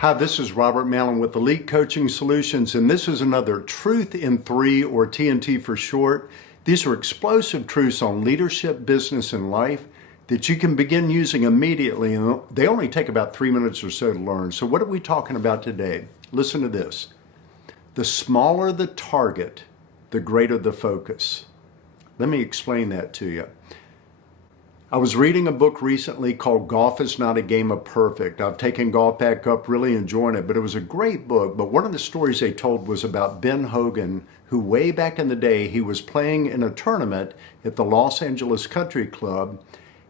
Hi, this is Robert Mallon with Elite Coaching Solutions, and this is another Truth in 3, or TNT for short. These are explosive truths on leadership, business, and life that you can begin using immediately, and they only take about 3 minutes or so to learn. So what are we talking about today? Listen to this. The smaller the target, the greater the focus. Let me explain that to you. I was reading a book recently called Golf is Not a Game of Perfect. I've taken golf back up, really enjoying it, but it was a great book. But one of the stories they told was about Ben Hogan, who way back in the day, he was playing in a tournament at the Los Angeles Country Club,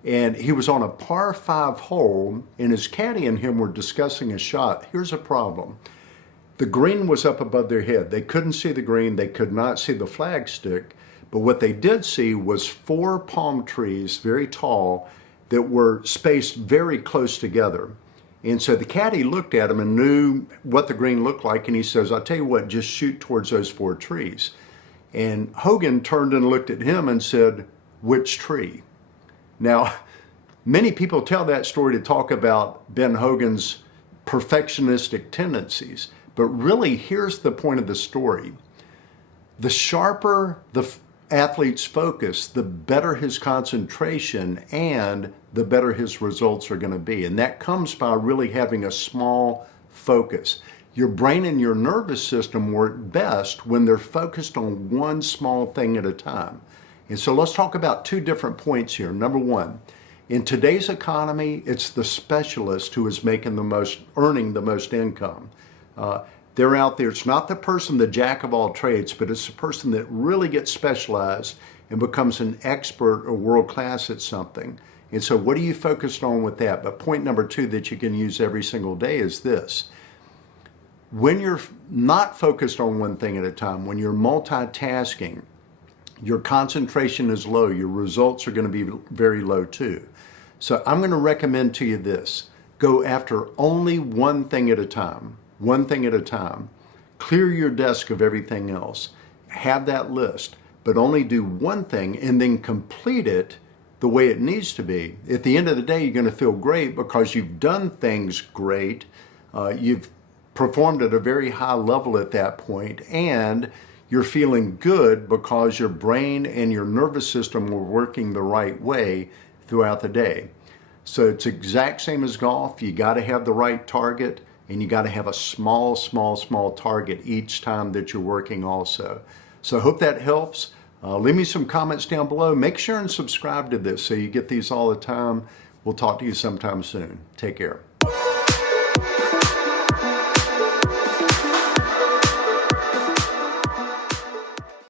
and he was on a par 5 hole, and his caddy and him were discussing a shot. Here's a problem. The green was up above their head. They couldn't see the green. They could not see the flagstick. But what they did see was 4 palm trees, very tall, that were spaced very close together. And so the caddy looked at him and knew what the green looked like, and he says, I'll tell you what, just shoot towards those 4 trees. And Hogan turned and looked at him and said, which tree? Now, many people tell that story to talk about Ben Hogan's perfectionistic tendencies, but really here's the point of the story. The sharper the athlete's focus, the better his concentration and the better his results are going to be. And that comes by really having a small focus. Your brain and your nervous system work best when they're focused on one small thing at a time. And so let's talk about 2 different points here. Number 1, in today's economy, it's the specialist who is making the most, earning the most income. They're out there. It's not the person, the jack of all trades, but it's the person that really gets specialized and becomes an expert or world class at something. And so what are you focused on with that? But point number 2 that you can use every single day is this. When you're not focused on one thing at a time, when you're multitasking, your concentration is low. Your results are going to be very low too. So I'm going to recommend to you this. Go after only one thing at a time. One thing at a time. Clear your desk of everything else. Have that list, but only do one thing and then complete it the way it needs to be. At the end of the day, you're going to feel great because you've done things great. You've performed at a very high level at that point, and you're feeling good because your brain and your nervous system were working the right way throughout the day. So it's exact same as golf. You got to have the right target. And you got to have a small target each time that you're working also. So I hope that helps. Leave me some comments down below. Make sure and subscribe to this so you get these all the time. We'll talk to you sometime soon. Take care.